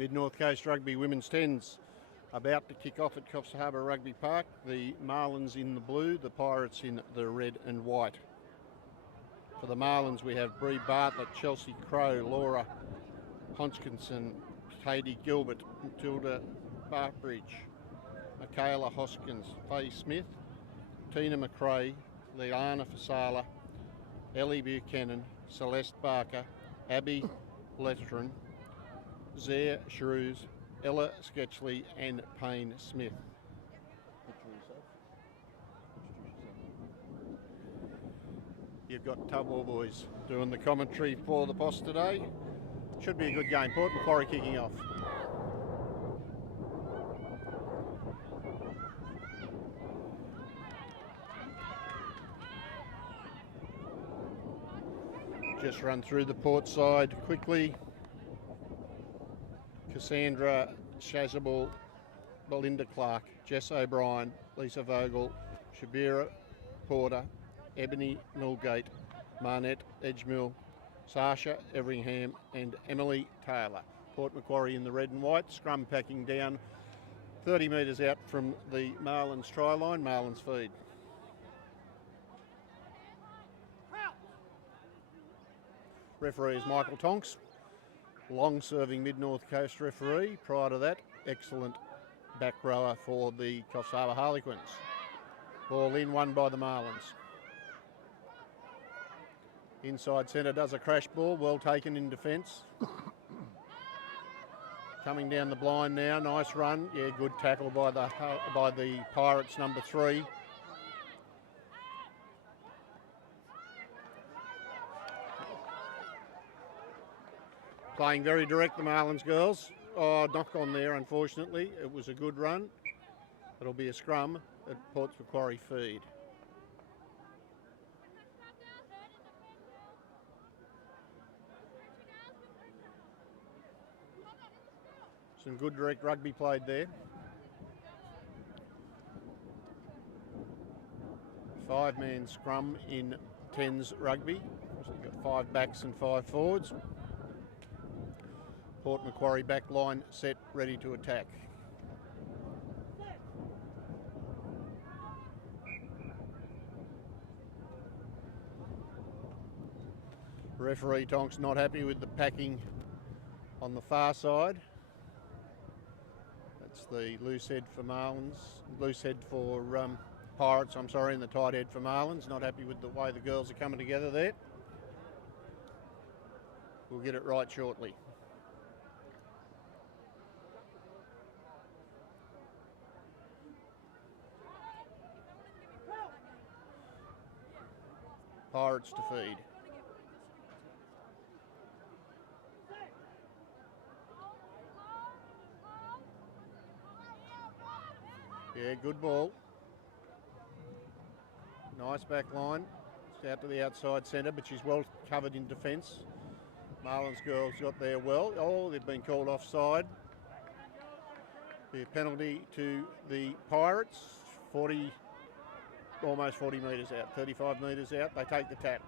Mid-North Coast Rugby Women's 10's about to kick off at Coffs Harbour Rugby Park. The Marlins in the blue, the Pirates in the red and white. For the Marlins we have Bree Bartlett, Chelsea Crowe, Laura Hodgkinson, Katie Gilbert, Matilda Bartbridge, Michaela Hoskins, Faye Smith, Tina McRae, Leilana Fasala, Ellie Buchanan, Celeste Barker, Abby Lestron, Zare Shrews, Ella Sketchley and Payne Smith. You've got Tubwell boys doing the commentary for the Post today. Should be a good game. Port Macquarie kicking off. Just run through the Port side quickly. Cassandra Shazable, Belinda Clark, Jess O'Brien, Lisa Vogel, Shabira Porter, Ebony Millgate, Marnette Edgemill, Sasha Everingham and Emily Taylor. Port Macquarie in the red and white, scrum packing down 30 metres out from the Marlins try line, Marlins feed. Referee is Michael Tonks, long-serving Mid-North Coast referee. Prior to that, excellent back rower for the Coffs Harbour Harlequins. Ball in, won by the Marlins. Inside centre does a crash ball, well taken in defence. Coming down the blind now, nice run. Yeah, good tackle by the Pirates, number 3. Playing very direct, the Marlins girls. Oh, knock on there, unfortunately. It was a good run. It'll be a scrum at Port Macquarie feed. Some good direct rugby played there. 5-man scrum in 10's rugby. So you've got 5 backs and 5 forwards. Port Macquarie back line set, ready to attack. Referee Tonks not happy with the packing on the far side. That's the loose head for Pirates, and the tight head for Marlins. Not happy with the way the girls are coming together there. We'll get it right shortly. Pirates to feed. Yeah, good ball. Nice back line. It's out to the outside centre, but she's well covered in defence. Marlins girls got there well. Oh, they've been called offside. The penalty to the Pirates, almost 40 metres out, 35 metres out. They take the tap.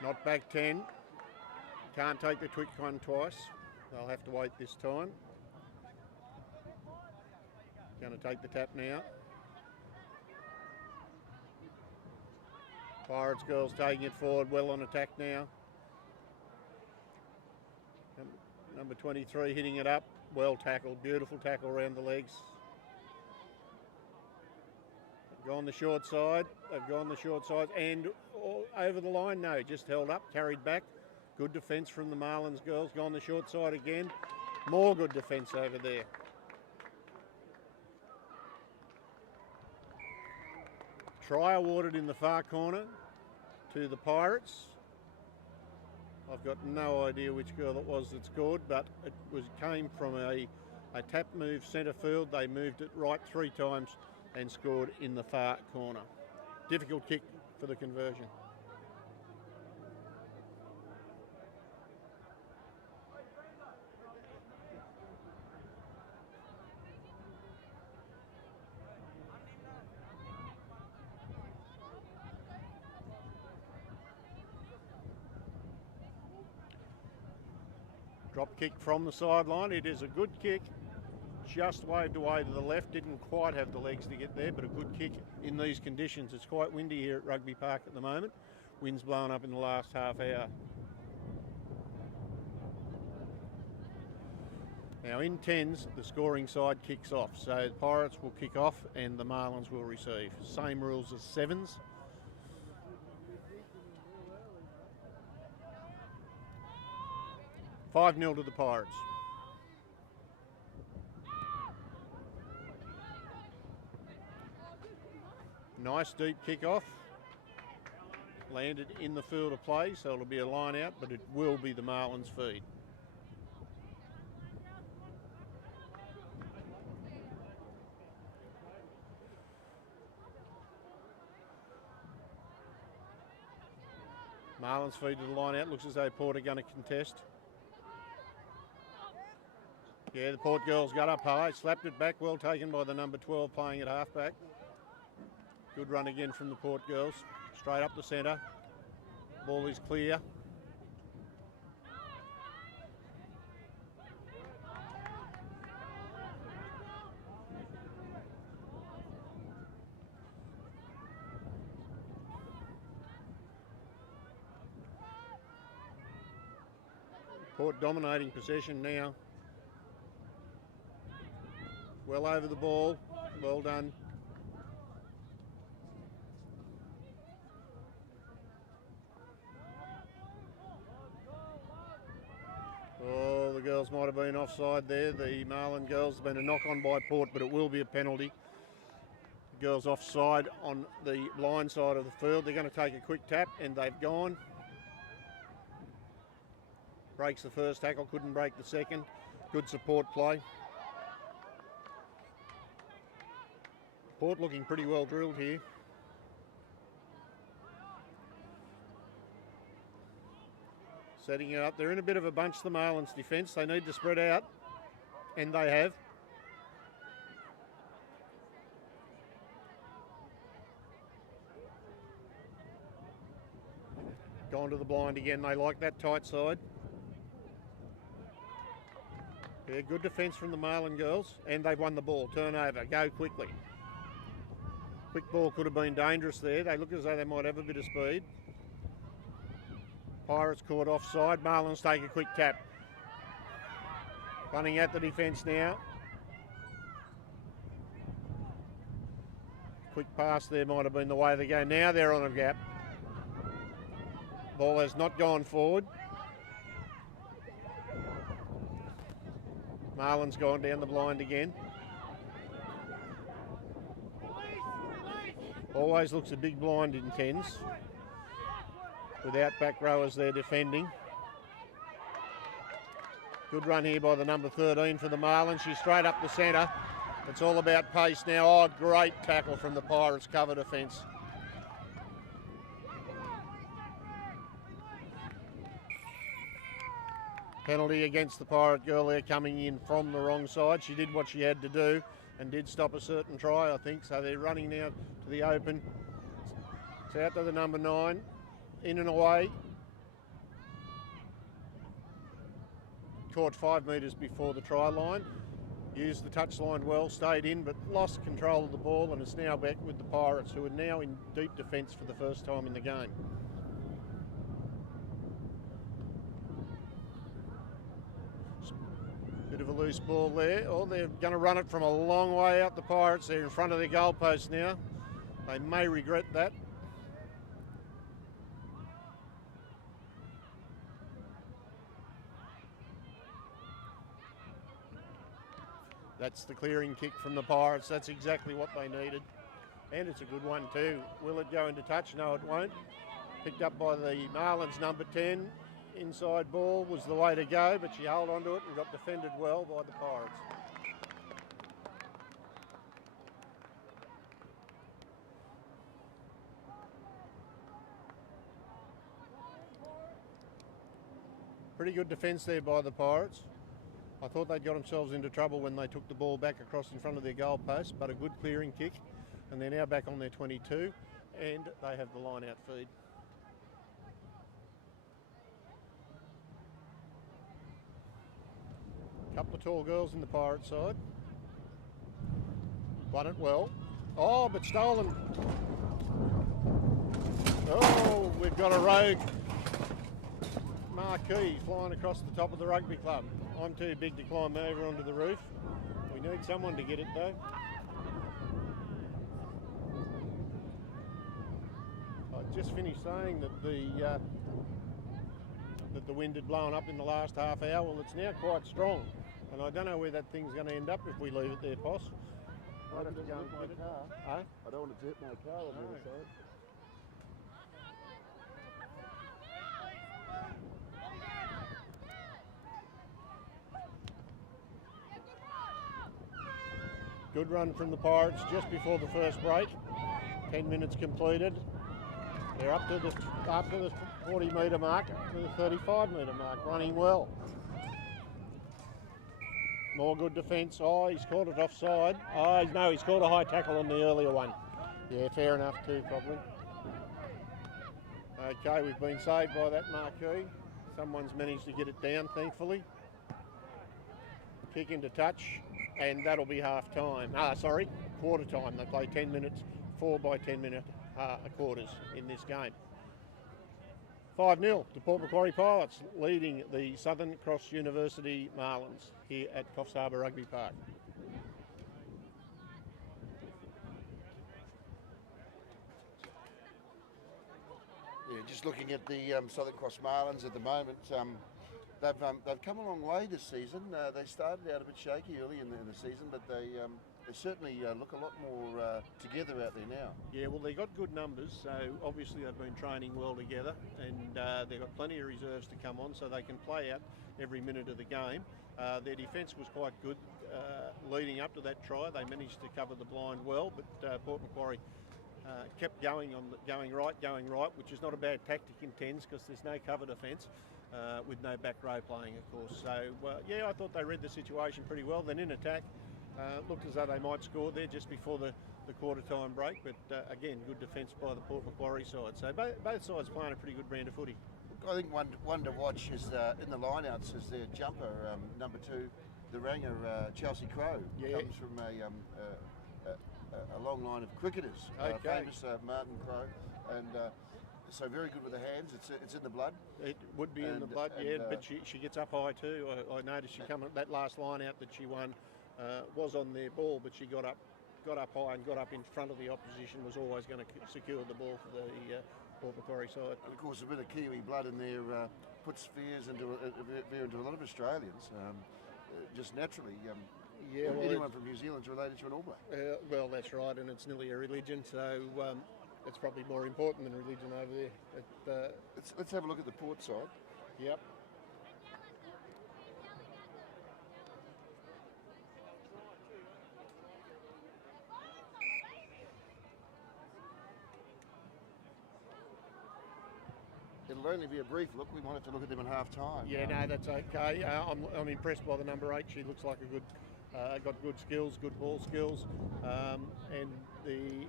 Not back 10. Can't take the quick one twice. They'll have to wait this time. Going to take the tap now. Pirates girls taking it forward, well on attack now. Number 23 hitting it up, well tackled, beautiful tackle around the legs. They've gone the short side, and over the line, no, just held up, carried back. Good defence from the Marlins girls, gone the short side again. More good defence over there. Try awarded in the far corner to the Pirates. I've got no idea which girl it was that scored, but it came from a tap move centre field. They moved it right 3 times and scored in the far corner. Difficult kick for the conversion. Drop kick from the sideline. It is a good kick. Just waved away to the left. Didn't quite have the legs to get there, but a good kick in these conditions. It's quite windy here at Rugby Park at the moment. Wind's blowing up in the last half hour. Now in 10's, the scoring side kicks off. So the Pirates will kick off and the Marlins will receive. Same rules as 7's. $5-0 to the Pirates. Nice deep kick off. Landed in the field of play, so it'll be a line out, but it will be the Marlins feed. Marlins feed to the line out. Looks as though Port are going to contest. Yeah, the Port girls got up high, slapped it back. Well taken by the number 12 playing at halfback. Good run again from the Port girls. Straight up the centre. Ball is clear. Port dominating possession now. Well over the ball. Well done. Oh, the girls might have been offside there. The Marlin girls have been a knock on by Port, but it will be a penalty. The girls offside on the blind side of the field. They're going to take a quick tap and they've gone. Breaks the first tackle, couldn't break the second. Good support play. Port looking pretty well drilled here. Setting it up. They're in a bit of a bunch, the Marlins defence. They need to spread out, and they have. Gone to the blind again. They like that tight side. Yeah, good defence from the Marlin girls, and they've won the ball. Turnover, go quickly. Quick ball could have been dangerous there. They look as though they might have a bit of speed. Pirates caught offside. Marlins take a quick tap. Running at the defence now. Quick pass there might have been the way they go. Now they're on a gap. Ball has not gone forward. Marlin's gone down the blind again. Always looks a big blind in 10's. Without back rowers there defending. Good run here by the number 13 for the Marlins. She's straight up the centre. It's all about pace now. Oh, great tackle from the Pirates cover defence. Penalty against the Pirate girl there coming in from the wrong side. She did what she had to do and did stop a certain try, I think. So they're running now to the open. It's out to the number 9. In and away. Caught 5 metres before the try line. Used the touch line well, stayed in, but lost control of the ball and is now back with the Pirates, who are now in deep defence for the first time in the game. Bit of a loose ball there. Oh, they're going to run it from a long way out, the Pirates. They're in front of their goalpost now. They may regret that. That's the clearing kick from the Pirates. That's exactly what they needed. And it's a good one too. Will it go into touch? No, it won't. Picked up by the Marlins number 10. Inside ball was the way to go, but she held onto it and got defended well by the Pirates. Pretty good defence there by the Pirates. I thought they'd got themselves into trouble when they took the ball back across in front of their goal post, but a good clearing kick, and they're now back on their 22, and they have the line out feed. tall girls in the Pirate side. Won it well. Oh, but stolen. Oh, we've got a rogue marquee flying across the top of the rugby club. I'm too big to climb over onto the roof. We need someone to get it though. I just finished saying that the wind had blown up in the last half hour. Well, it's now quite strong, and I don't know where that thing's going to end up if we leave it there, Poss. I'd have to go and get my car. Huh? I don't want to tip my car on the other side. Good run from the Pirates just before the first break. 10 minutes completed. They're up to the 40 metre mark, to the 35 metre mark, running well. More good defence. Oh, he's caught it offside. Oh, no, he's caught a high tackle on the earlier one. Yeah, fair enough too, probably. Okay, we've been saved by that marquee. Someone's managed to get it down, thankfully. Kick into touch, and that'll be half time. Sorry, quarter time. They play 10 minutes, 4 by 10 minute quarters in this game. 5-0 to Port Macquarie Pilots, leading the Southern Cross University Marlins here at Coffs Harbour Rugby Park. Yeah, just looking at the Southern Cross Marlins at the moment, they've come a long way this season. They started out a bit shaky early in the season, but they certainly look a lot more together out there now. Yeah, well, they got good numbers, so obviously they've been training well together, and they've got plenty of reserves to come on, so they can play out every minute of the game. Their defence was quite good leading up to that try. They managed to cover the blind well, but Port Macquarie kept going right, which is not a bad tactic in 10's because there's no cover defence. With no back row playing, of course. So, yeah, I thought they read the situation pretty well. Then in attack, looked as though they might score there just before the quarter time break. But again, good defence by the Port Macquarie side. So both sides playing a pretty good brand of footy. I think one to watch is in the lineouts is their jumper, number 2, the ranger Chelsea Crow. Yeah. Comes from a long line of cricketers. Okay. Famous Martin Crow. And so very good with the hands. It's in the blood. It would be in the blood, yeah. But she gets up high too. I noticed she come that last line out that she won was on their ball, but she got up high and got up in front of the opposition. Was always going to secure the ball for the Port Macquarie side. And of course, a bit of Kiwi blood in there puts fears into a lot of Australians. Just naturally. Yeah, well, anyone from New Zealand's related to an All Black. Well, that's right, and it's nearly a religion, so it's probably more important than religion over there. Let's have a look at the port side. Yep. It'll only be a brief look. We might have to look at them in half time. Yeah, no, that's okay. I'm impressed by the number 8. She looks like a good, got good skills, good ball skills, and the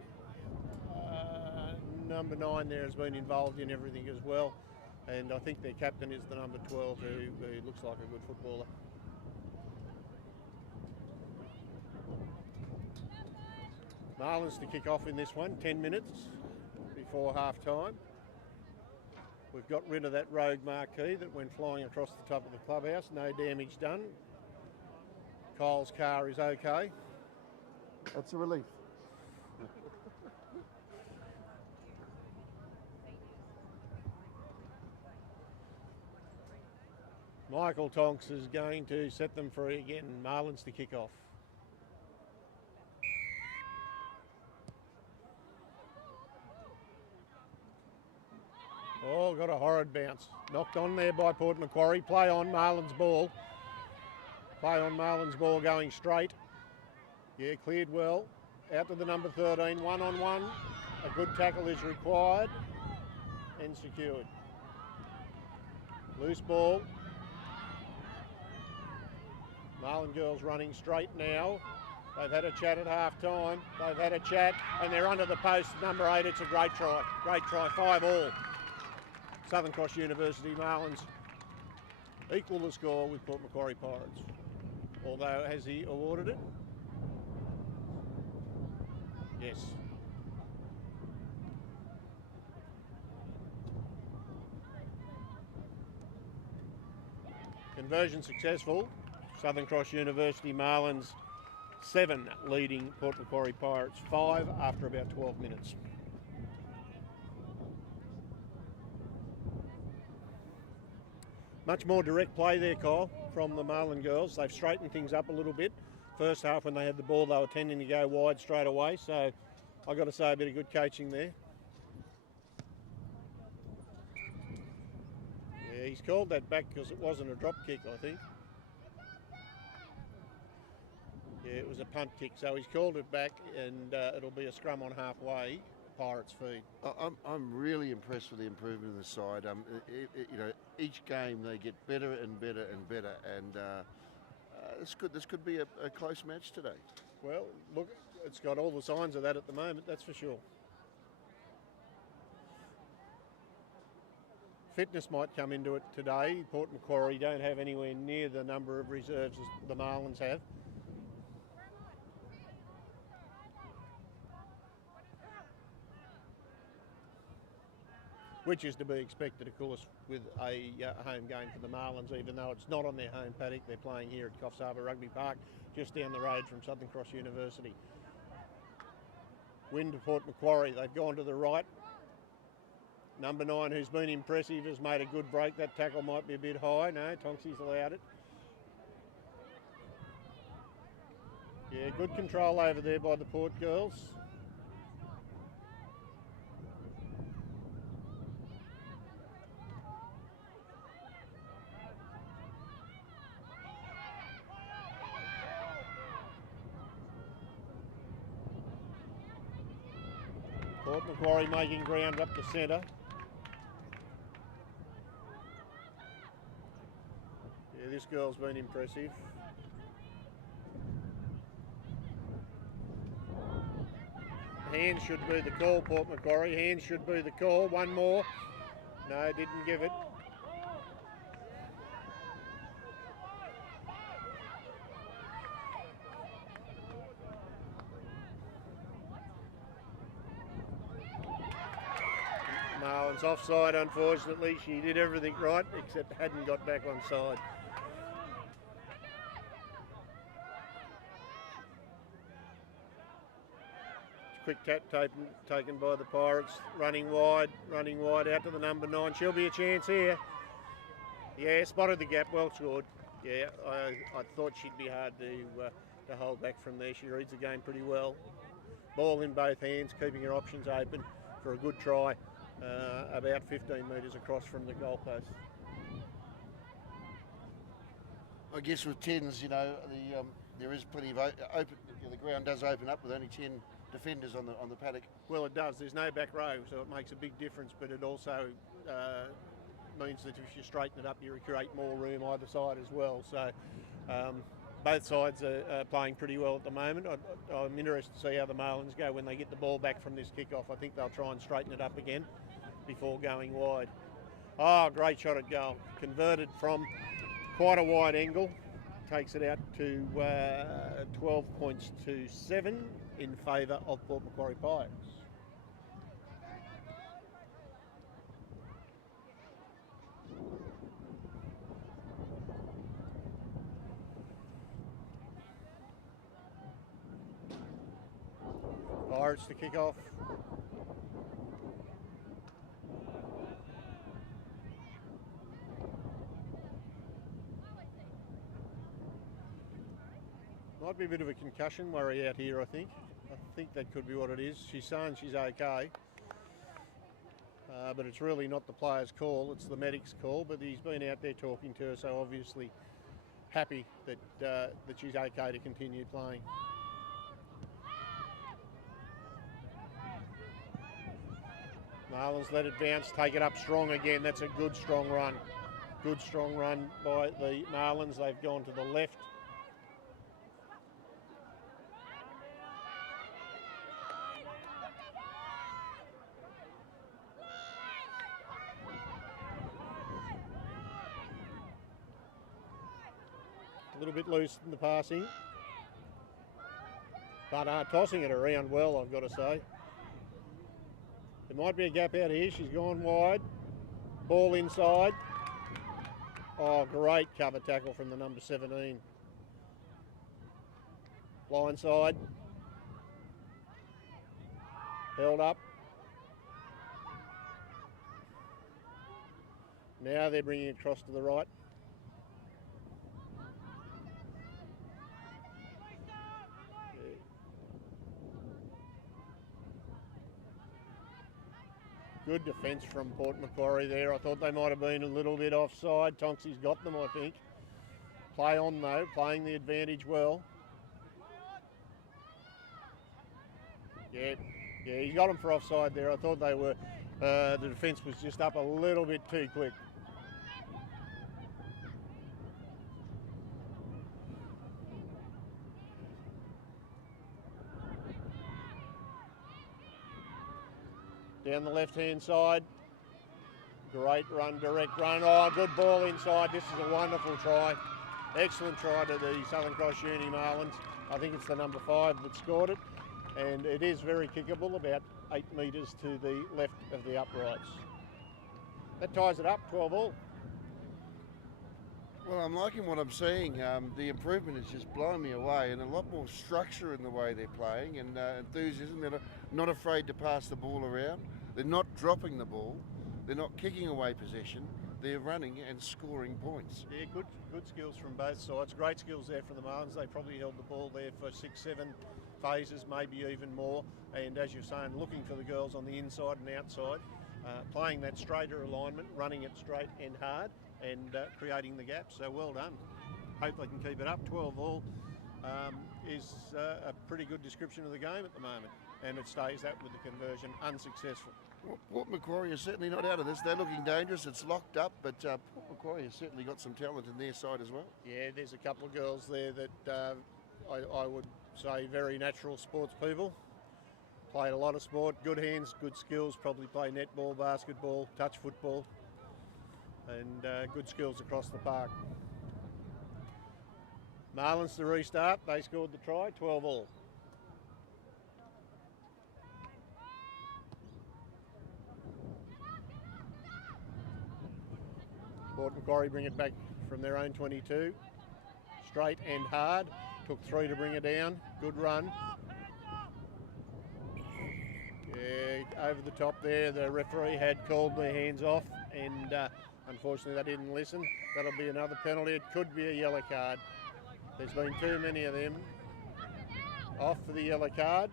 number 9 there has been involved in everything as well. And I think their captain is the number 12, who looks like a good footballer. Marlins to kick off in this one, 10 minutes before half time. We've got rid of that rogue marquee that went flying across the top of the clubhouse. No damage done. Kyle's car is okay. That's a relief. Michael Tonks is going to set them free again. Marlins to kick off. Oh, got a horrid bounce. Knocked on there by Port Macquarie. Play on Marlins ball. Play on Marlins ball going straight. Yeah, cleared well. Out to the number 13. 1-on-1. A good tackle is required and secured. Loose ball. Marlin girls running straight now. They've had a chat at half time. They've had a chat and they're under the post. Number 8, it's a great try. Great try, 5-all. Southern Cross University Marlins equal the score with Port Macquarie Pirates. Although, has he awarded it? Yes. Conversion successful. Southern Cross University Marlins 7 leading Port Macquarie Pirates 5 after about 12 minutes. Much more direct play there, Kyle, from the Marlin girls. They've straightened things up a little bit. First half when they had the ball, they were tending to go wide straight away. So I've got to say a bit of good coaching there. Yeah, he's called that back because it wasn't a drop kick, I think. Yeah, it was a punt kick, so he's called it back, and it'll be a scrum on halfway. Pirates feed. I'm really impressed with the improvement in the side. You know, each game they get better and better and better, and this could be a close match today. Well, look, it's got all the signs of that at the moment, that's for sure. Fitness might come into it today. Port Macquarie don't have anywhere near the number of reserves as the Marlins have. Which is to be expected, of course, with a home game for the Marlins, even though it's not on their home paddock. They're playing here at Coffs Harbour Rugby Park, just down the road from Southern Cross University. Win to Port Macquarie. They've gone to the right. Number 9, who's been impressive, has made a good break. That tackle might be a bit high. No, Tonksi's allowed it. Yeah, good control over there by the Port girls. Port Macquarie making ground up the centre. Yeah, this girl's been impressive. Hands should be the call, Port Macquarie. Hands should be the call. One more. No, didn't give it. Marlins offside, unfortunately. She did everything right except hadn't got back on side. Quick tap taken by the Pirates. Running wide out to the number 9. She'll be a chance here. Yeah, spotted the gap. Well scored. Yeah, I thought she'd be hard to hold back from there. She reads the game pretty well. Ball in both hands, keeping her options open for a good try. About 15 metres across from the goalpost. I guess with 10's, you know, there is plenty of open. The ground does open up with only 10 defenders on the paddock. Well, it does. There's no back row, so it makes a big difference. But it also means that if you straighten it up, you create more room either side as well. So both sides are playing pretty well at the moment. I'm interested to see how the Marlins go when they get the ball back from this kick-off. I think they'll try and straighten it up again before going wide. Oh, great shot at goal. Converted from quite a wide angle. Takes it out to 12 points to 7 in favour of Port Macquarie Pirates. Pirates to kick off. Might be a bit of a concussion worry out here, I think. I think that could be what it is. She's saying she's okay. But it's really not the player's call, it's the medic's call. But he's been out there talking to her, so obviously happy that she's okay to continue playing. Marlins let it bounce, take it up strong again. That's a good strong run. Good strong run by the Marlins. They've gone to the left. little bit loose in the passing. But tossing it around well, I've got to say. There might be a gap out here. She's gone wide. Ball inside. Oh, great cover tackle from the number 17. Blindside. Held up. Now they're bringing it across to the right. Good defence from Port Macquarie there. I thought they might have been a little bit offside. Tonksi's got them, I think. Play on though, playing the advantage well. Yeah, he's got them for offside there. I thought they were, the defence was just up a little bit too quick. Down the left-hand side. Great run, direct run. Oh, good ball inside. This is a wonderful try. Excellent try to the Southern Cross Uni Marlins. I think it's the number 5 that scored it. And it is very kickable, about 8 metres to the left of the uprights. That ties it up, 12 all. Well, I'm liking what I'm seeing. The improvement is just blowing me away, and a lot more structure in the way they're playing, and enthusiasm. They're not afraid to pass the ball around. They're not dropping the ball. They're not kicking away possession. They're running and scoring points. Yeah, good skills from both sides. Great skills there from the Marlins. They probably held the ball there for 6-7 phases, maybe even more. And as you're saying, looking for the girls on the inside and outside, playing that straighter alignment, running it straight and hard, and creating the gaps. So well done. Hope they can keep it up. 12 all is a pretty good description of the game at the moment, and it stays that with the conversion unsuccessful. Well, Port Macquarie is certainly not out of this. They're looking dangerous. It's locked up, but Port Macquarie has certainly got some talent in their side as well. Yeah, there's a couple of girls there that I would say very natural sports people. Played a lot of sport, good hands, good skills, probably play netball, basketball, touch football, and good skills across the park. Marlins to restart. They scored the try, 12 all. Port Macquarie bring it back from their own 22. Straight and hard. Took 3 to bring it down. Good run. Yeah, over the top there. The referee had called their hands off, and unfortunately they didn't listen. That'll be another penalty. It could be a yellow card. There's been too many of them. Off for the yellow card.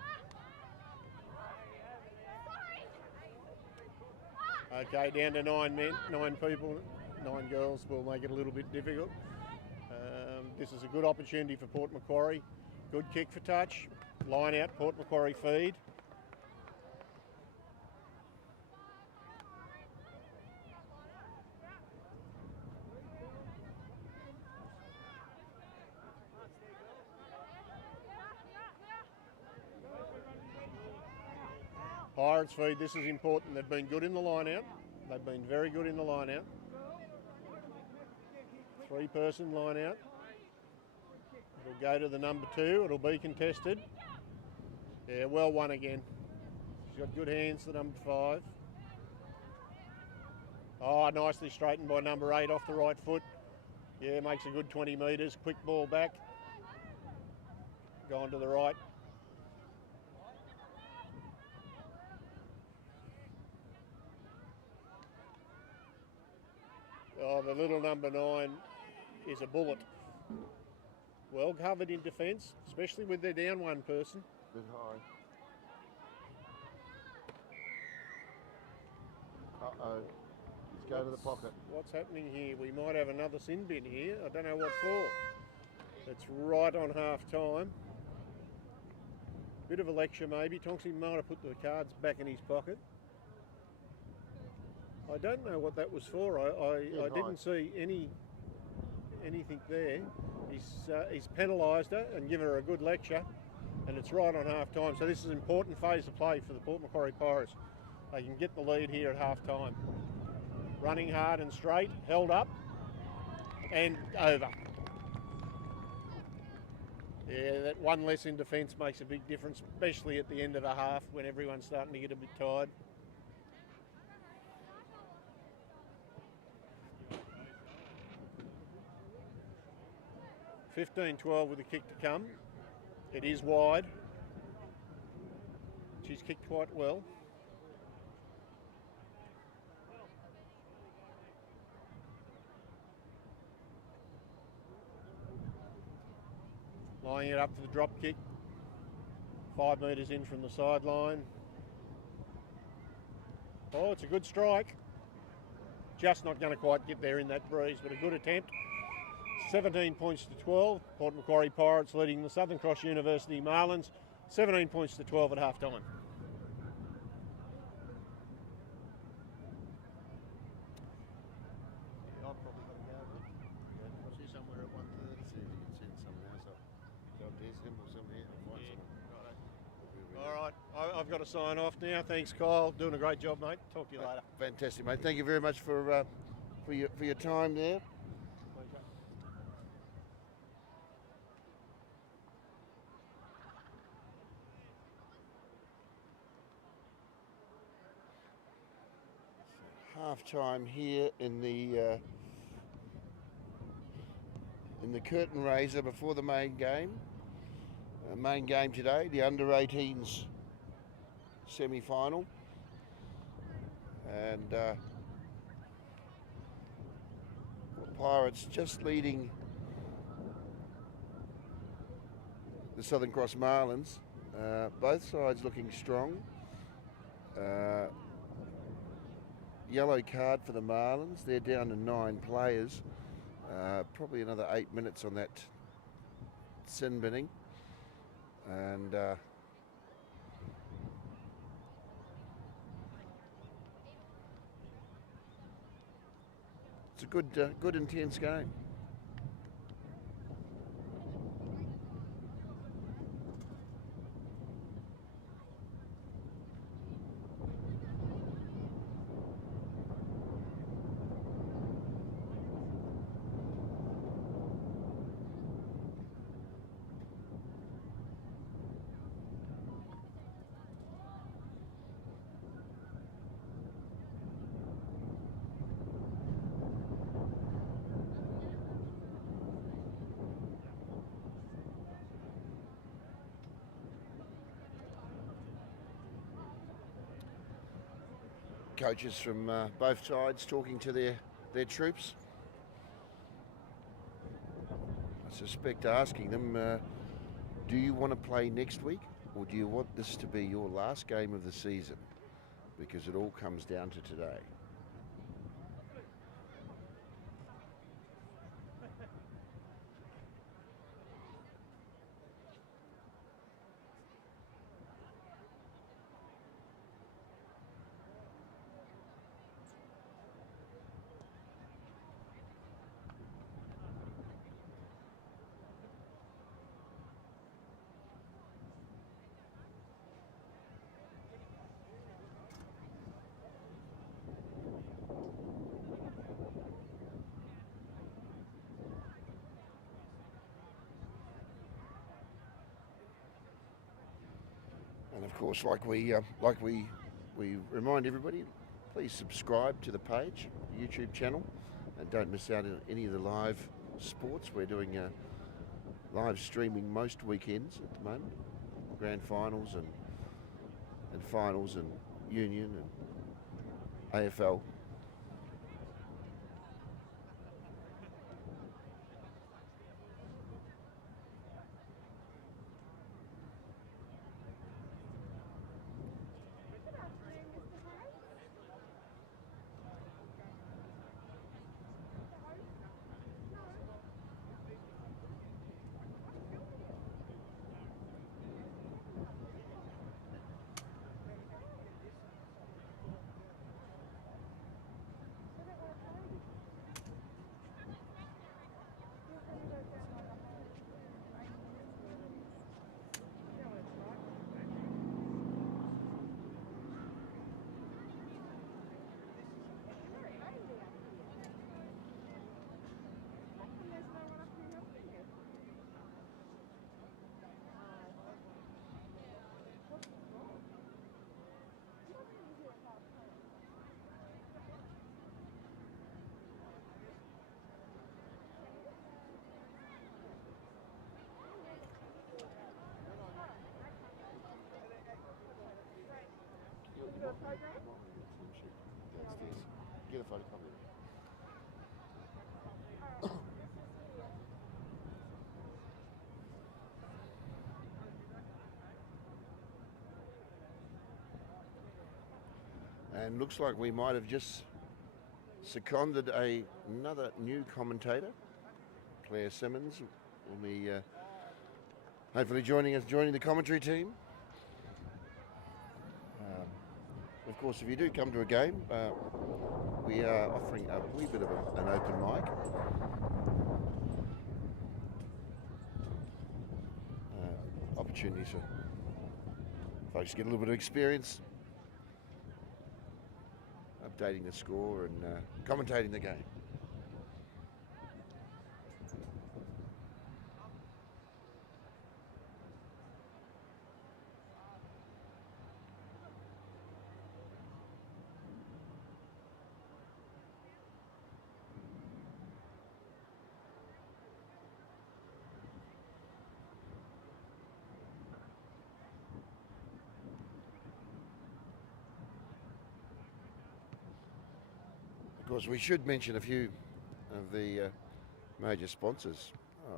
Okay, down to 9 men, 9 people, 9 girls will make it a little bit difficult. This is a good opportunity for Port Macquarie. Good kick for touch. Line out, Port Macquarie feed. Pirates feed, this is important. They've been good in the line out. They've been very good in the line out. 3-person line out. It'll go to the number 2. It'll be contested. Yeah, well won again. She's got good hands, the number 5. Oh, nicely straightened by number 8 off the right foot. Yeah, makes a good 20 metres. Quick ball back. Gone to the right. Oh, the little number 9 is a bullet. Well covered in defence, especially with their down 1 person. Bit high. Uh-oh. Let's go to the pocket. What's happening here? We might have another sin bin here. I don't know what for. It's right on half time. Bit of a lecture maybe. Tonksi might have put the cards back in his pocket. I don't know what that was for. I didn't see anything there. He's penalised her and given her a good lecture, and it's right on half time. So this is an important phase of play for the Port Macquarie Pirates. They can get the lead here at half time. Running hard and straight, held up and over. Yeah, that one less in defence makes a big difference, especially at the end of a half when everyone's starting to get a bit tired. (15-12) with a kick to come. It is wide. She's kicked quite well. Lining it up for the drop kick. 5 metres in from the sideline. Oh, it's a good strike. Just not going to quite get there in that breeze, but a good attempt. 17 points to 12. Port Macquarie Pirates leading the Southern Cross University Marlins. 17 points to 12 at half time. I've probably got to go. I'll see you somewhere at 1:30. See if you can send someone else up. Go up there, somewhere. I'll find someone. All right, I've got to sign off now. Thanks, Kyle. Doing a great job, mate. Talk to you later. Fantastic, mate. Thank you very much for your time there. Half time here in the curtain raiser before the main game. Main game today, the under-18s semi-final, and the Pirates just leading the Southern Cross Marlins. Both sides looking strong. Yellow card for the Marlins. They're down to 9 players. Probably another 8 minutes on that sin binning. And it's a good intense game. Coaches from both sides talking to their troops. I suspect asking them, do you want to play next week, or do you want this to be your last game of the season? Because it all comes down to today. And of course, like we remind everybody, please subscribe to the page, the YouTube channel, and don't miss out on any of the live sports. We're doing live streaming most weekends at the moment, grand finals and finals and union and AFL. photocopy. And looks like we might have just seconded another new commentator. Claire Simmons will be hopefully joining the commentary team. Of course, if you do come to a game, we are offering a wee bit of an open mic. Opportunities for folks to get a little bit of experience updating the score and commentating the game. Of course, we should mention a few of the major sponsors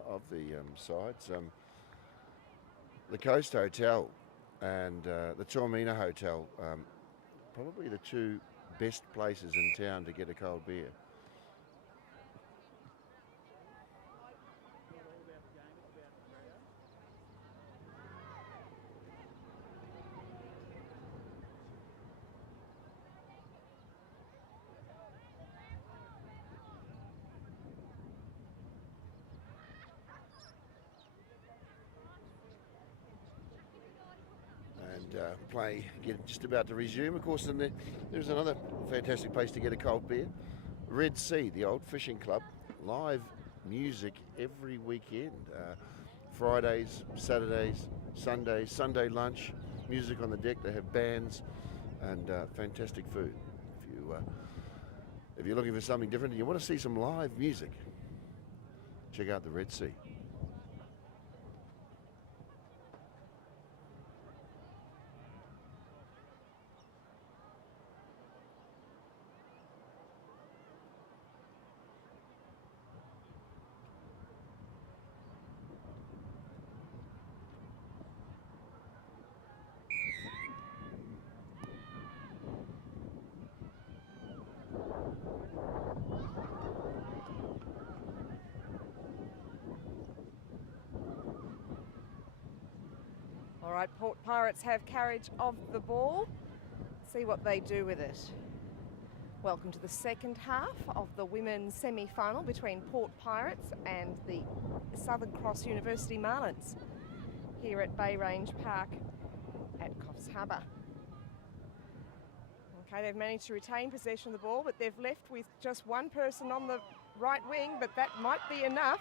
of the sides. The Coast Hotel and the Tormina Hotel, probably the two best places in town to get a cold beer. Play just about to resume. Of course, then there's another fantastic place to get a cold beer. Red Sea, the old fishing club. Live music every weekend. Fridays, Saturdays, Sundays, Sunday lunch, music on the deck. They have bands and fantastic food. If you're looking for something different and you want to see some live music, check out the Red Sea. All right, Port Pirates have carriage of the ball. See what they do with it. Welcome to the second half of the women's semi-final between Port Pirates and the Southern Cross University Marlins here at Bay Range Park at Coffs Harbour. Okay, they've managed to retain possession of the ball, but they've left with just one person on the right wing, but that might be enough.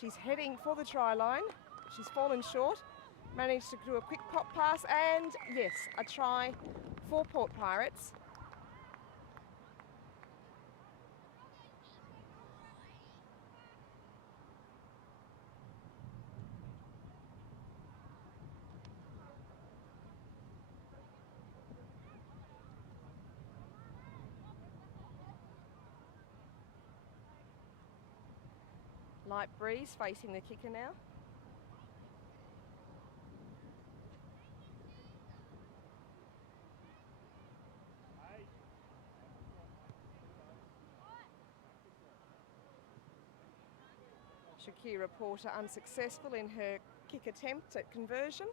She's heading for the try line. She's fallen short. Managed to do a quick pop pass, and yes, a try for Port Pirates. Light breeze facing the kicker now. Shakira Porter unsuccessful in her kick attempt at conversion.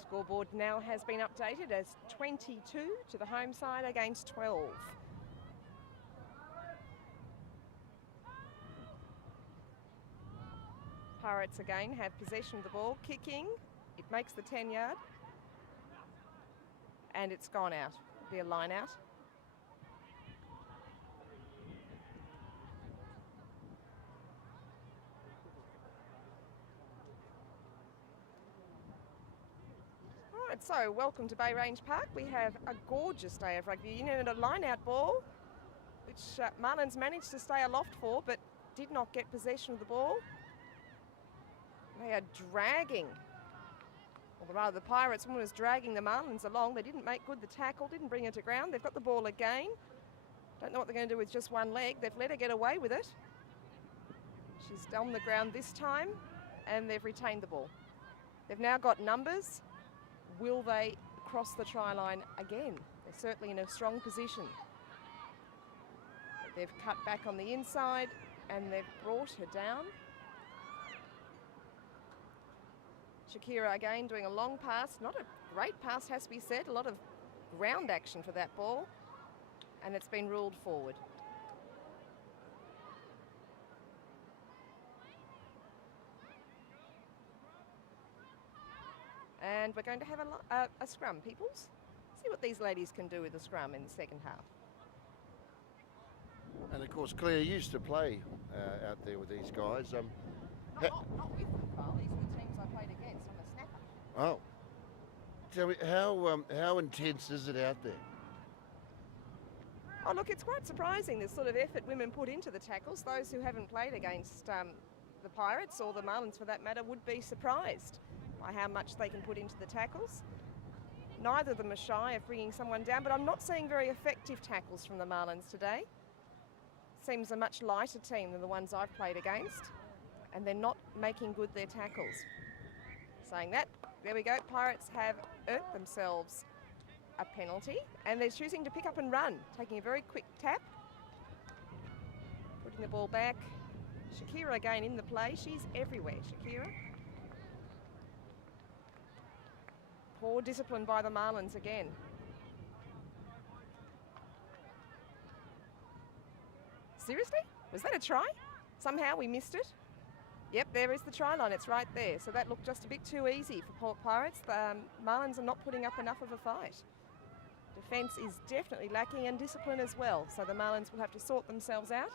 Scoreboard now has been updated as 22 to the home side against 12. Pirates again have possession of the ball, kicking. It makes the 10-yard. And it's gone out. It'll be a line out. All right, so welcome to Bay Range Park. We have a gorgeous day of rugby union and a line-out ball, which Marlins managed to stay aloft for, but did not get possession of the ball. They are dragging, or rather the Pirates woman was dragging the Marlins along. They didn't make good the tackle, didn't bring her to ground. They've got the ball again. Don't know what they're going to do with just one leg. They've let her get away with it. She's on the ground this time, and they've retained the ball. They've now got numbers. Will they cross the try line again? They're certainly in a strong position. They've cut back on the inside, and they've brought her down. Shakira again doing a long pass. Not a great pass, has to be said. A lot of ground action for that ball. And it's been ruled forward. And we're going to have a scrum, peoples. See what these ladies can do with the scrum in the second half. And of course, Claire used to play out there with these guys. Not with them, Carl. These are the teams I played against on the snapper. Oh. Tell me, how intense is it out there? Oh, look, it's quite surprising the sort of effort women put into the tackles. Those who haven't played against the Pirates, or the Marlins for that matter, would be surprised by how much they can put into the tackles. Neither of them are shy of bringing someone down, but I'm not seeing very effective tackles from the Marlins today. Seems a much lighter team than the ones I've played against, and they're not making good their tackles. Saying that, there we go, Pirates have earned themselves a penalty, and they're choosing to pick up and run, taking a very quick tap, putting the ball back. Shakira again in the play. She's everywhere, Shakira. Poor discipline by the Marlins again. Seriously? Was that a try? Somehow we missed it. Yep, there is the try line. It's right there. So that looked just a bit too easy for Port Pirates. The Marlins are not putting up enough of a fight. Defence is definitely lacking, and discipline as well. So the Marlins will have to sort themselves out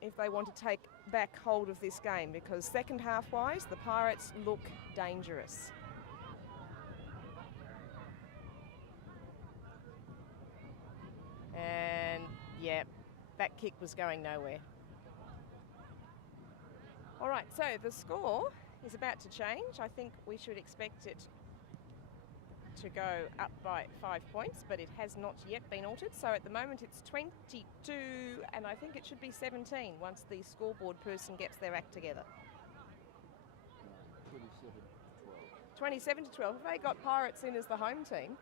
if they want to take back hold of this game, because second half-wise, the Pirates look dangerous. And, yeah, that kick was going nowhere. All right, so the score is about to change. I think we should expect it to go up by 5 points, but it has not yet been altered. So at the moment it's 22, and I think it should be 17 once the scoreboard person gets their act together. 27 to 12. Have they got Pirates in as the home team?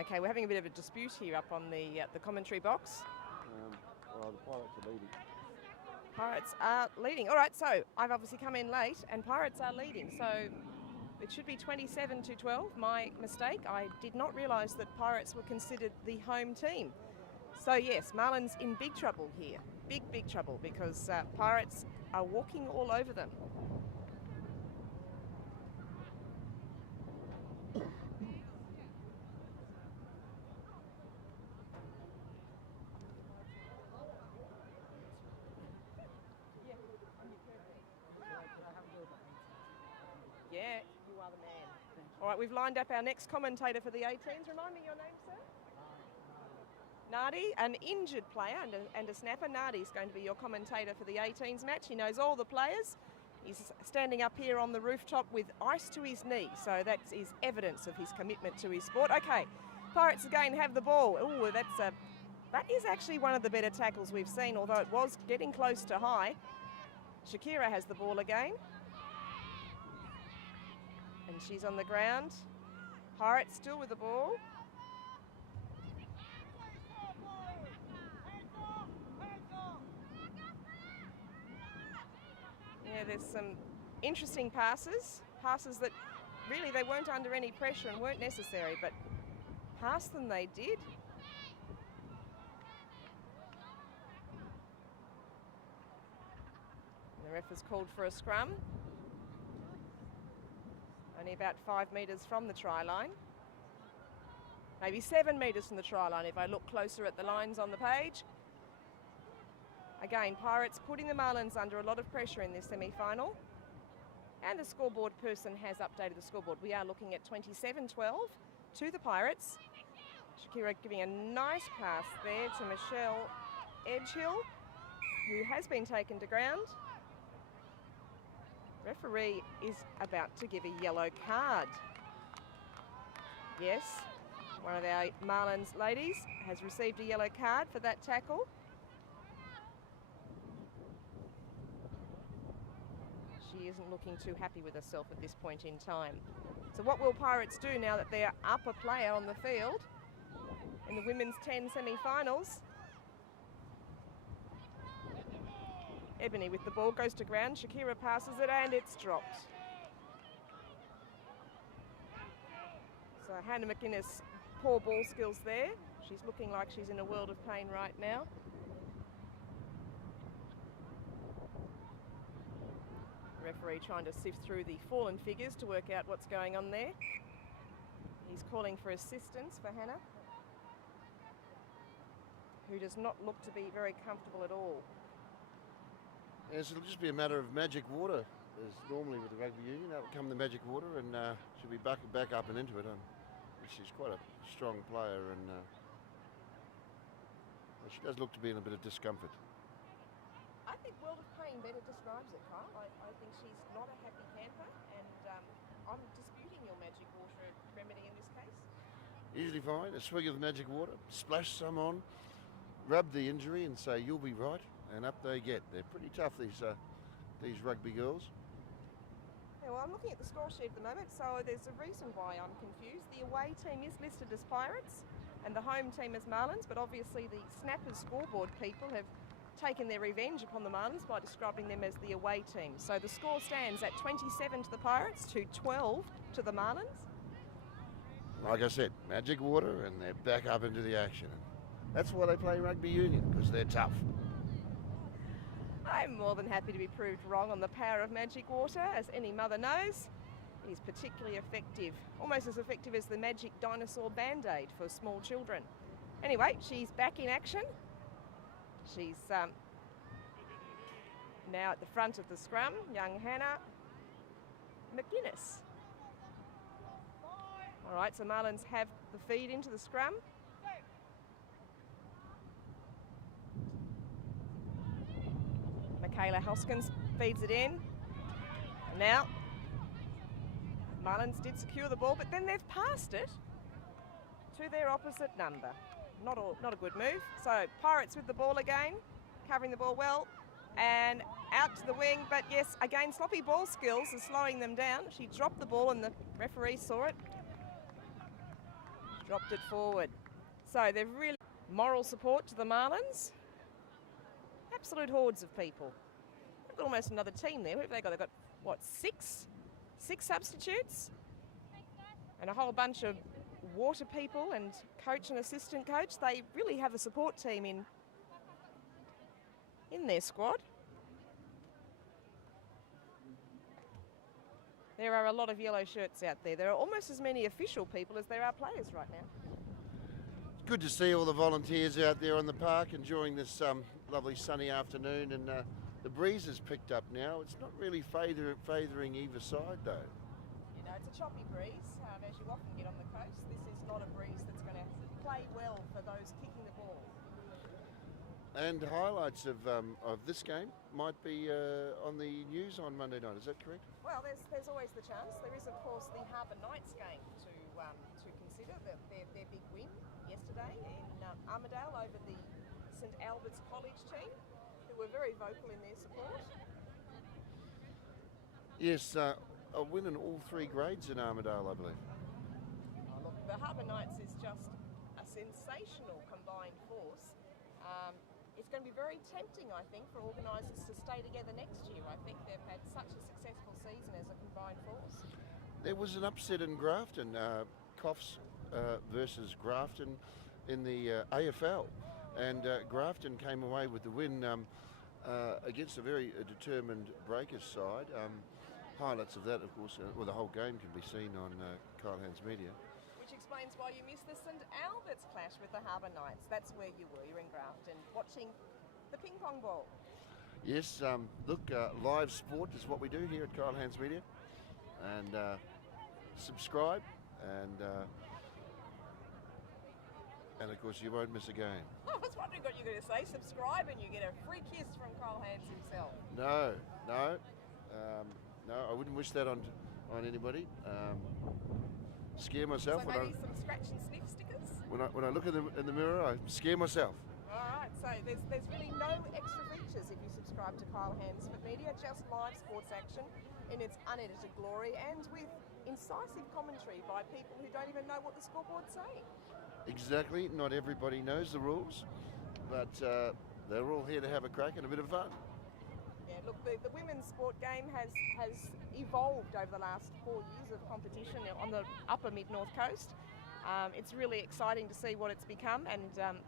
Okay, we're having a bit of a dispute here up on the commentary box. Well, the Pirates are leading. Pirates are leading. All right, so I've obviously come in late, and Pirates are leading. So it should be 27 to 12. My mistake. I did not realise that Pirates were considered the home team. So yes, Marlins in big trouble here. Big trouble, because Pirates are walking all over them. Yeah, you are the man. All right, we've lined up our next commentator for the 18s. Remind me your name, sir? Nardi, an injured player and a snapper. Nardi's going to be your commentator for the 18s match. He knows all the players. He's standing up here on the rooftop with ice to his knee, so that is evidence of his commitment to his sport. Okay, Pirates again have the ball. Oh, that is actually one of the better tackles we've seen, although it was getting close to high. Shakira has the ball again. And she's on the ground. Pirates still with the ball. Yeah, there's some interesting passes that really they weren't under any pressure and weren't necessary, but pass them they did. The ref has called for a scrum. Only about 5 metres from the try line. Maybe 7 metres from the try line if I look closer at the lines on the page. Again, Pirates putting the Marlins under a lot of pressure in this semi-final. And the scoreboard person has updated the scoreboard. We are looking at 27-12 to the Pirates. Shakira giving a nice pass there to Michelle Edgehill. who has been taken to ground. Referee is about to give a yellow card. Yes, one of our Marlins ladies has received a yellow card for that tackle. She isn't looking too happy with herself at this point in time. So what will Pirates do now that they're up a player on the field in the women's 10 semi-finals? Ebony with the ball, goes to ground, Shakira passes it and it's dropped. So Hannah McInnes, poor ball skills there. She's looking like she's in a world of pain right now. Referee trying to sift through the fallen figures to work out what's going on there. He's calling for assistance for Hannah, who does not look to be very comfortable at all. Yes, it'll just be a matter of magic water, as normally with the rugby union. Out will come the magic water, and she'll be back up and into it. She's quite a strong player, and she does look to be in a bit of discomfort. I think World of Pain better describes it, Kyle. I think she's not a happy camper, and I'm disputing your magic water remedy in this case. Usually fine. A swig of magic water, splash some on, rub the injury, and say you'll be right. And up they get. They're pretty tough, these rugby girls. Yeah, well, I'm looking at the score sheet at the moment, so there's a reason why I'm confused. The away team is listed as Pirates and the home team as Marlins, but obviously the Snappers scoreboard people have taken their revenge upon the Marlins by describing them as the away team. So the score stands at 27 to the Pirates to 12 to the Marlins. Like I said, magic water, and they're back up into the action. That's why they play rugby union, because they're tough. I'm more than happy to be proved wrong on the power of magic water. As any mother knows, it is particularly effective, almost as effective as the magic dinosaur band-aid for small children. Anyway, she's back in action. She's now at the front of the scrum, young Hannah McInnes. All right, so Marlins have the feed into the scrum. Michaela Hoskins feeds it in. Now, Marlins did secure the ball, but then they've passed it to their opposite number. Not a good move. So Pirates with the ball again, covering the ball well, and out to the wing. But yes, again, sloppy ball skills are slowing them down. She dropped the ball and the referee saw it. Dropped it forward. So they've really moral support to the Marlins. Absolute hordes of people. They've got almost another team there. Who have they got? They've got, what, six substitutes? And a whole bunch of water people and coach and assistant coach. They really have a support team in their squad. There are a lot of yellow shirts out there. There are almost as many official people as there are players right now. Good to see all the volunteers out there on the park enjoying this lovely sunny afternoon, and the breeze has picked up now. It's not really favouring either side though. You know, it's a choppy breeze, as you often get on the coast. This is not a breeze that's going to play well for those kicking the ball. And highlights of this game might be on the news on Monday night, is that correct? Well, there's always the chance. There is, of course, the Harbour Knights game to consider, their big win yesterday in Armidale over the St Albert's College team, who were very vocal in their support. Yes, a win in all three grades in Armidale, I believe. Oh, look, the Harbour Knights is just a sensational combined force. It's going to be very tempting, I think, for organisers to stay together next year. I think they've had such a successful season as a combined force. There was an upset in Grafton, Coffs versus Grafton in the AFL, and Grafton came away with the win against a very determined Breakers side. Highlights of that, of course, the whole game can be seen on Kyle Hans Media. Which explains why you missed the St Albert's clash with the Harbour Knights. That's where you were. You're in Grafton, watching the ping pong ball. Yes, look, live sport is what we do here at Kyle Hans Media, and subscribe and And of course, you won't miss a game. I was wondering what you were going to say. Subscribe and you get a free kiss from Kyle Hands himself. No, I wouldn't wish that on anybody. Scare myself So maybe some scratch and sniff stickers? when I look in the mirror. I scare myself. All right, so there's really no extra features if you subscribe to Kyle Hansford Media, just live sports action in its unedited glory and with incisive commentary by people who don't even know what the scoreboard's saying. Exactly. Not everybody knows the rules, but they're all here to have a crack and a bit of fun. Yeah, look, the women's sport game has evolved over the last 4 years of competition on the upper mid-north coast. It's really exciting to see what it's become and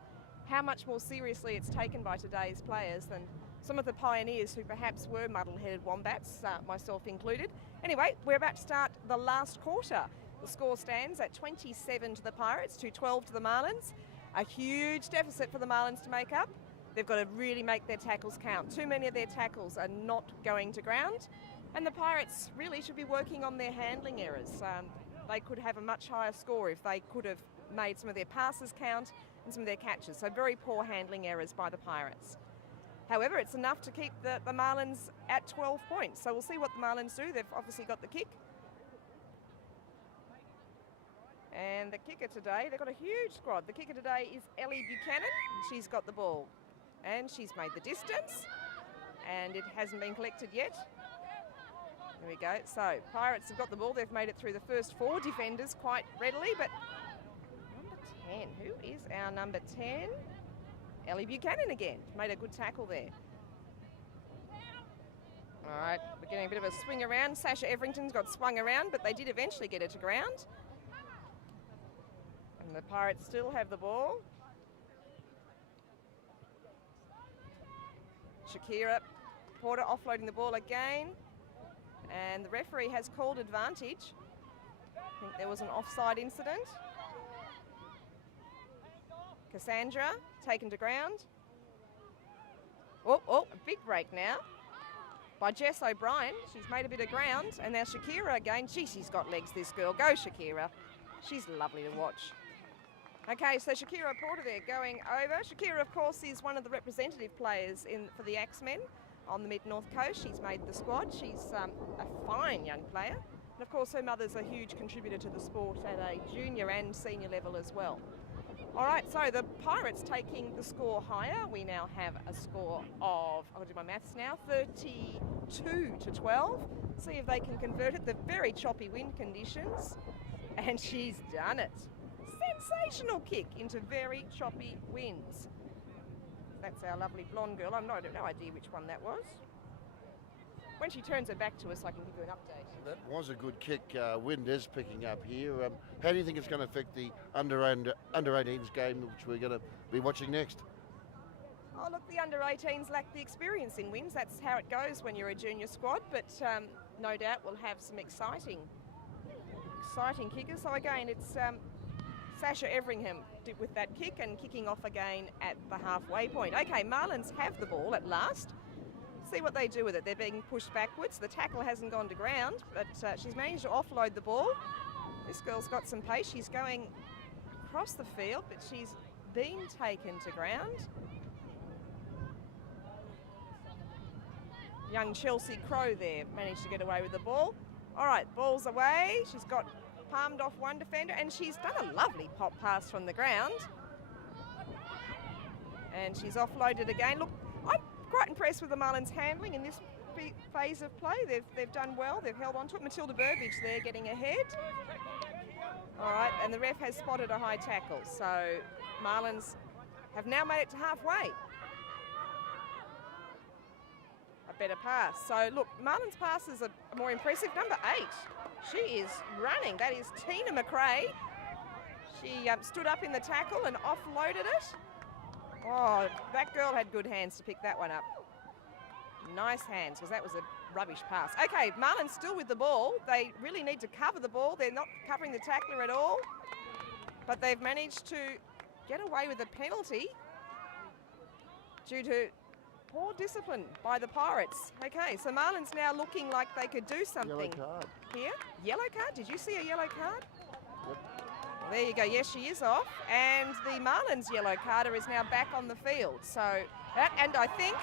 how much more seriously it's taken by today's players than some of the pioneers who perhaps were muddle-headed wombats, myself included. Anyway, we're about to start the last quarter. The score stands at 27 to the Pirates to 12 to the Marlins. A huge deficit for the Marlins to make up. They've got to really make their tackles count. Too many of their tackles are not going to ground. And the Pirates really should be working on their handling errors. They could have a much higher score if they could have made some of their passes count and some of their catches. So very poor handling errors by the Pirates. However, it's enough to keep the Marlins at 12 points. So we'll see what the Marlins do. They've obviously got the kick. And the kicker today, they've got a huge squad. The kicker today is Ellie Buchanan. She's got the ball. And she's made the distance. And it hasn't been collected yet. There we go. So, Pirates have got the ball. They've made it through the first 4 defenders quite readily. But number 10, who is our number 10? Ellie Buchanan again. Made a good tackle there. All right, we're getting a bit of a swing around. Sasha Everington's got swung around, but they did eventually get her to ground. And the Pirates still have the ball. Shakira Porter offloading the ball again. And the referee has called advantage. I think there was an offside incident. Cassandra taken to ground. Oh, a big break now by Jess O'Brien. She's made a bit of ground. And now Shakira again. Gee, she's got legs, this girl. Go, Shakira. She's lovely to watch. Okay, so Shakira Porter there going over. Shakira, of course, is one of the representative players for the Axemen on the Mid-North Coast. She's made the squad. She's a fine young player. And, of course, her mother's a huge contributor to the sport at a junior and senior level as well. All right, so the Pirates taking the score higher. We now have a score of, I'll do my maths now, 32 to 12. See if they can convert it. The very choppy wind conditions. And she's done it. Sensational kick into very choppy winds. That's our lovely blonde girl. I have no idea which one that was. When she turns her back to us, I can give you an update. That was a good kick. Wind is picking up here. How do you think it's going to affect the under 18s game, which we're going to be watching next? Oh, look, the under 18s lack the experience in wins. That's how it goes when you're a junior squad. But no doubt we'll have some exciting kickers. So again, it's Sasha Everingham with that kick and kicking off again at the halfway point. Okay, Marlins have the ball at last. See what they do with it. They're being pushed backwards. The tackle hasn't gone to ground, but she's managed to offload the ball. This girl's got some pace. She's going across the field, but she's been taken to ground. Young Chelsea Crow there managed to get away with the ball. All right, ball's away. She's got palmed off one defender, and she's done a lovely pop pass from the ground. And she's offloaded again. Look, I'm quite impressed with the Marlins' handling in this phase of play. They've done well. They've held on to it. Matilda Burbage there getting ahead. All right, and the ref has spotted a high tackle. So Marlins have now made it to halfway. A better pass. So look, Marlins' passes are more impressive. Number 8. She is running. That is Tina McRae. She stood up in the tackle and offloaded it. Oh, that girl had good hands to pick that one up. Nice hands, because that was a rubbish pass. Okay, Marlins still with the ball. They really need to cover the ball. They're not covering the tackler at all. But they've managed to get away with a penalty due to poor discipline by the Pirates. Okay, so Marlins now looking like they could do something. Yellow card. Here. Yellow card? Did you see a yellow card? Yep. There you go. Yes, she is off. And the Marlins yellow carder is now back on the field. So that, and I think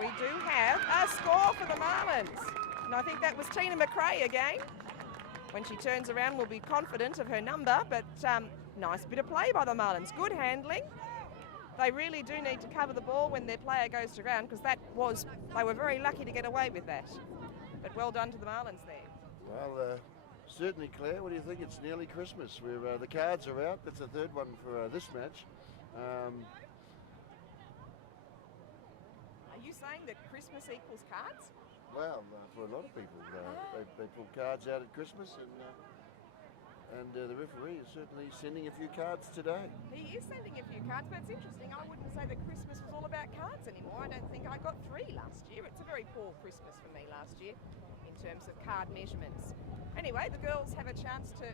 we do have a score for the Marlins. And I think that was Tina Macrae again. When she turns around, we'll be confident of her number. But nice bit of play by the Marlins. Good handling. They really do need to cover the ball when their player goes to ground, because they were very lucky to get away with that. But well done to the Marlins there. Well, certainly, Claire, what do you think? It's nearly Christmas. The cards are out. That's the third one for this match. Are you saying that Christmas equals cards? Well, for a lot of people, they pull cards out at Christmas, and the referee is certainly sending a few cards today. He is sending a few cards, but it's interesting. I wouldn't say that Christmas was all about cards anymore. I don't think I got 3 last year. It's a very poor Christmas for me last year in terms of card measurements. Anyway, the girls have a chance to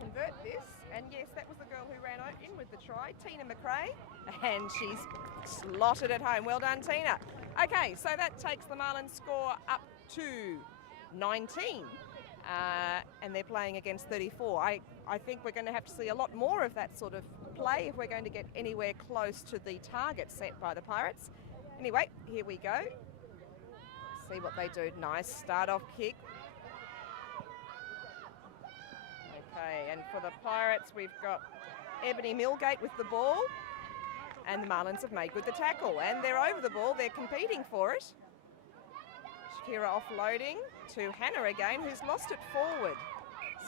convert this, and yes, that was the girl who ran in with the try, Tina Macrae, and she's slotted it home. Well done, Tina. Okay, so that takes the Marlins score up to 19. And they're playing against 34. I think we're going to have to see a lot more of that sort of play if we're going to get anywhere close to the target set by the Pirates. Anyway, here we go. See what they do. Nice start-off kick. Okay, and for the Pirates, we've got Ebony Milgate with the ball. And the Marlins have made good the tackle. And they're over the ball. They're competing for it. Shakira offloading to Hannah again, who's lost it forward.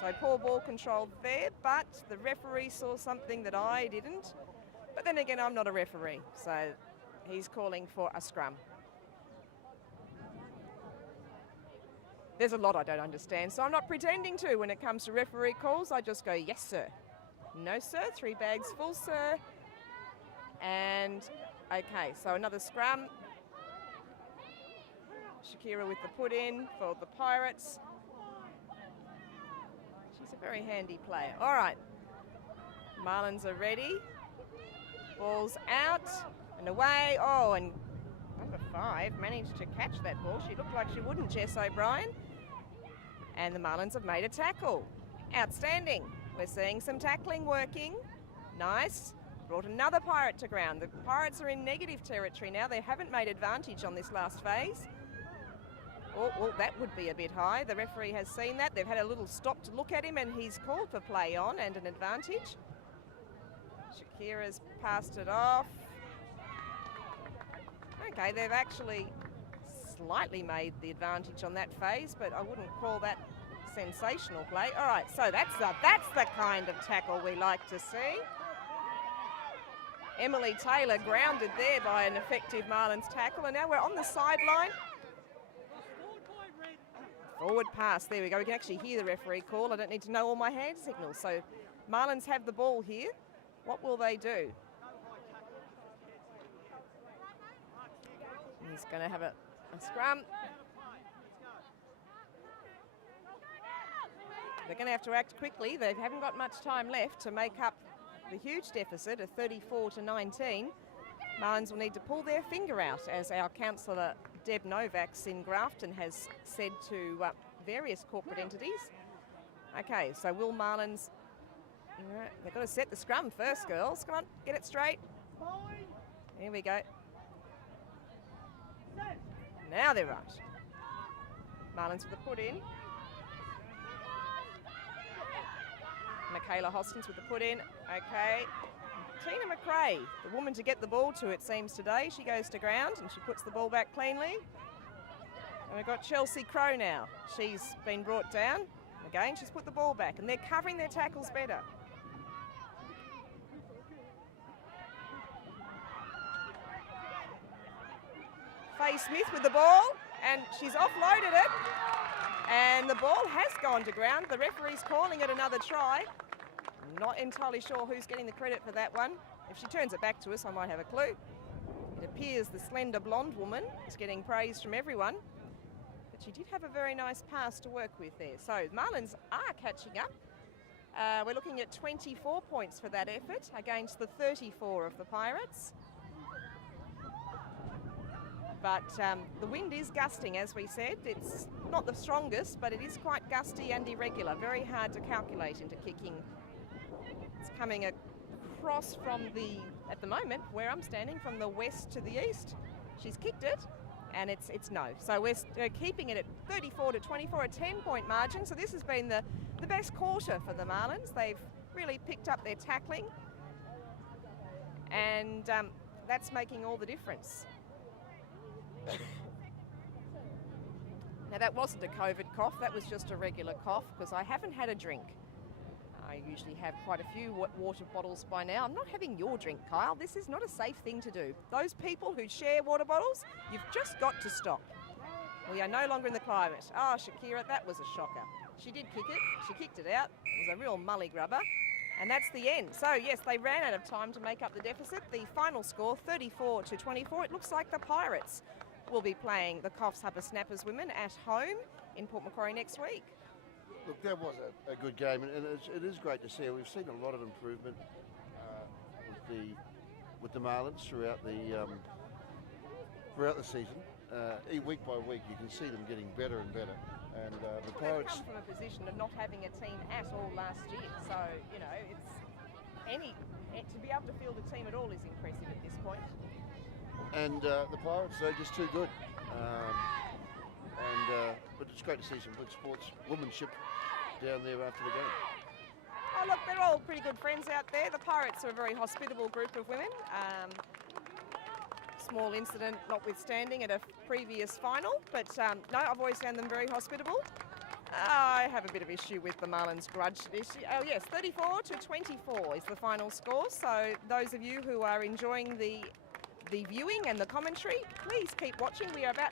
So poor ball control there, but the referee saw something that I didn't. But then again, I'm not a referee, so he's calling for a scrum. There's a lot I don't understand, so I'm not pretending to when it comes to referee calls. I just go, yes, sir. No, sir. 3 bags full, sir. And, okay, so another scrum. Shakira with the put-in for the Pirates. She's a very handy player. All right, Marlins are ready. Ball's out and away. Oh, and number 5 managed to catch that ball. She looked like she wouldn't, Jess O'Brien. And the Marlins have made a tackle. Outstanding. We're seeing some tackling working. Nice. Brought another Pirate to ground. The Pirates are in negative territory now. They haven't made advantage on this last phase. Oh, well, that would be a bit high. The referee has seen that. They've had a little stop to look at him, and he's called for play on and an advantage. Shakira's passed it off. Okay, they've actually slightly made the advantage on that phase, but I wouldn't call that sensational play. All right, so that's the kind of tackle we like to see. Emily Taylor grounded there by an effective Marlins tackle, and now we're on the sideline. Forward pass, there we go. We can actually hear the referee call. I don't need to know all my hand signals. So Marlins have the ball here. What will they do? He's going to have a scrum. They're going to have to act quickly. They haven't got much time left to make up the huge deficit of 34-19. Marlins will need to pull their finger out, as our councillor Deb Novaks in Grafton has said to various corporate entities. Okay, so will Marlins... they've got to set the scrum first, girls. Come on, get it straight. Here we go. Now they're right. Marlins with the put-in. Michaela Hostins with the put-in. Okay. Tina Macrae, the woman to get the ball to, it seems, today. She goes to ground and she puts the ball back cleanly. And we've got Chelsea Crow now. She's been brought down. Again, she's put the ball back, and they're covering their tackles better. Faye Smith with the ball, and she's offloaded it. And the ball has gone to ground. The referee's calling it another try. Not entirely sure who's getting the credit for that one. If she turns it back to us, I might have a clue. It appears the slender blonde woman is getting praise from everyone. But she did have a very nice pass to work with there. So Marlins are catching up. We're looking at 24 points for that effort against the 34 of the Pirates. But the wind is gusting, as we said. It's not the strongest, but it is quite gusty and irregular. Very hard to calculate into kicking It's coming across from at the moment, where I'm standing, from the west to the east. She's kicked it, and it's no. So we're keeping it at 34 to 24, a 10-point margin. So this has been the best quarter for the Marlins. They've really picked up their tackling, and that's making all the difference. Now that wasn't a COVID cough, that was just a regular cough, because I haven't had a drink. I usually have quite a few water bottles by now. I'm not having your drink, Kyle. This is not a safe thing to do. Those people who share water bottles, you've just got to stop. We are no longer in the climate. Oh, Shakira, that was a shocker. She did kick it. She kicked it out. It was a real mully grubber. And that's the end. So, yes, they ran out of time to make up the deficit. The final score, 34 to 24. It looks like the Pirates will be playing the Coffs Harbour Snappers women at home in Port Macquarie next week. Look, that was a good game, and it is great to see. We've seen a lot of improvement with the Marlins throughout the season. Week by week, you can see them getting better and better. And the Pirates come from a position of not having a team at all last year, so you know to be able to field a team at all is impressive at this point. And the Pirates are just too good. But it's great to see some good sportswomanship down there after the game. Oh look, they're all pretty good friends out there. The Pirates are a very hospitable group of women. Small incident notwithstanding at a previous final, but no, I've always found them very hospitable. I have a bit of issue with the Marlins grudge issue. Oh yes, 34 to 24 is the final score. So those of you who are enjoying the viewing and the commentary, please keep watching. We are about